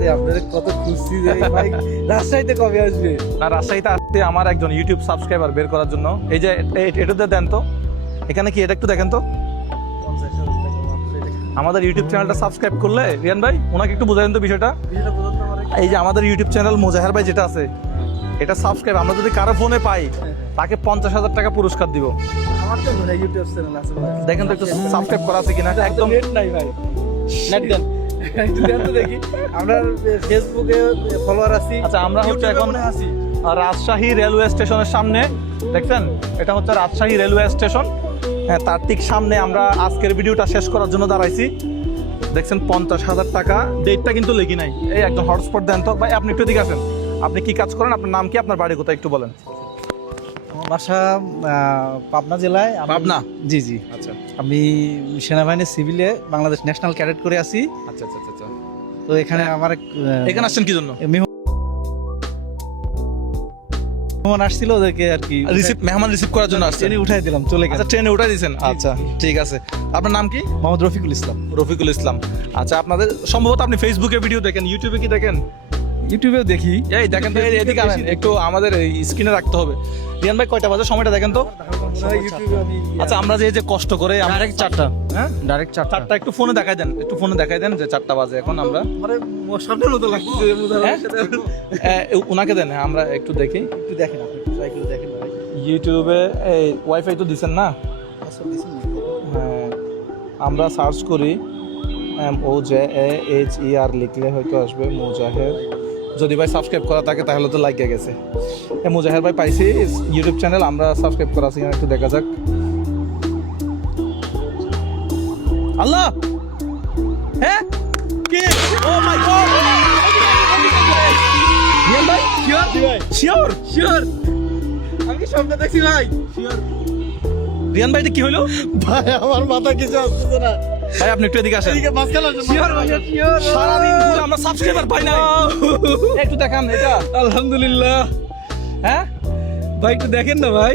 আরে আপনারা কত খুশি যে ভাই রাজশাহীতে কবে আসবে? না, রাজশাহীতে আসতে আমার একজন ইউটিউব সাবস্ক্রাইবার বের করার জন্য এই যে এটাতে দেন তো, এখানে কি এটা একটু দেখেন তো। 50,000 টাকা মাত্র এটা। আমাদের ইউটিউব চ্যানেলটা সাবস্ক্রাইব করলে রিয়ান ভাই ওনাকে একটু বোঝাবেন তো বিষয়টা। বিষয়টা বলুন তো আমারে। এই যে আমাদের ইউটিউব চ্যানেল মোজাহের ভাই যেটা আছে, এটা সাবস্ক্রাইব আমরা যদি কারো ফোনে পাই তাকে 50,000 টাকা পুরস্কার দিব। আমার তো মনে হয় ইউটিউব চ্যানেল আছে ভাই। দেখেন তো একটু সাবস্ক্রাইব করা আছে কিনা। একদম একদম নেট নাই ভাই। নেট দেন। একটু দেন তো দেখি। আমরা ফেসবুকে ফলোয়ার আছি। আচ্ছা, আমরা হচ্ছে ইউটিউবে এখন মনে হয় আছি। রাজশাহী রেলওয়ে স্টেশনের সামনে, দেখছেন এটা হচ্ছে রাজশাহী রেলওয়ে স্টেশন। হ্যাঁ, তার ঠিক সামনে আমরা আজকের ভিডিওটা শেষ করার জন্য দাঁড়াইছি। দেখছেন 50,000 টাকা, ডেটটা কিন্তু লেখি নাই। এই একজন হটস্পট দেন তো ভাই, আপনি একটু এদিকে আসেন। আপনি কি কাজ করেন, আপনার নাম কি, আপনার বাড়ি কোথায় একটু বলেন। আমার বাসা পাবনা জেলায়। পাবনা? জি জি। আচ্ছা আমি সেনাবাহিনীর সিভিলে বাংলাদেশ ন্যাশনাল ক্যাডেট করে আছি। আচ্ছা আচ্ছা আচ্ছা। তো এখানে আমার এখানে আসছেন কি জন্য? মেহমান আসছিল, ওদেরকে আর কি মেহমান রিসিভ করার জন্য আসছেন? ট্রেনে উঠাই দিলাম, চলে গেছে। আচ্ছা, ট্রেনে উঠাই দিয়েছেন। আচ্ছা ঠিক আছে। আপনার নাম কি? মোহাম্মদ রফিকুল ইসলাম। রফিকুল ইসলাম। আচ্ছা, আপনাদের সম্ভবত আপনি ফেসবুকে ভিডিও দেখেন, ইউটিউবে কি দেখেন? ইউটিউবেও দেখি। এই দেখেন তো, এদিকে আনেন একটু, আমাদের স্ক্রিনে রাখতে হবে। রিয়ান ভাই কয়টা বাজে, সময়টা দেখেন তো। আচ্ছা, আমরা যে কষ্ট করে ডাইরেক্ট 4টা। হ্যাঁ ডাইরেক্ট 4টা। চারটা, একটু ফোনে দেখাই দেন, একটু ফোনে দেখাই দেন যে 4টা বাজে এখন। আমরা মানে স্বপ্নের মতো লাগছে। ওনাকে দেন, হ্যাঁ, আমরা একটু দেখি। একটু দেখেন, আপনি একটু ট্রাই করে দেখেন ভাই। ইউটিউবে এই ওয়াইফাই তো দিচ্ছেন না? আচ্ছা, দিছেন না? হ্যাঁ, আমরা সার্চ করি MOJAHER লিখলে হয়তো আসবে মোজাহের। যদি ভাই সাবস্ক্রাইব করা থাকে তাহলে তো লাইক গেছে। মোজাহের ভাই পাইছি ইউটিউব চ্যানেল, আমরা সাবস্ক্রাইব করা আছে কিনা একটু দেখা যাক। আল্লাহ, হ্যাঁ কি, ও মাই গড, রিয়ান ভাই শিওর শিওর, আমি কি স্বপ্ন দেখছি ভাই? শিওর রিয়ান ভাই এটা কি হলো? ভাই, আমার মাথা কিছু আসছে না। ভাই আপনি একটু এদিকে আসেন। এদিকে মাঝখানে আসেন। শিওর ভাই, শিওর। সারাদিন ঘুরে আমরা সাবস্ক্রাইবার পাই না, একটু দেখান এটা। আলহামদুলিল্লাহ। হ্যাঁ ভাই একটু দেখেন না ভাই।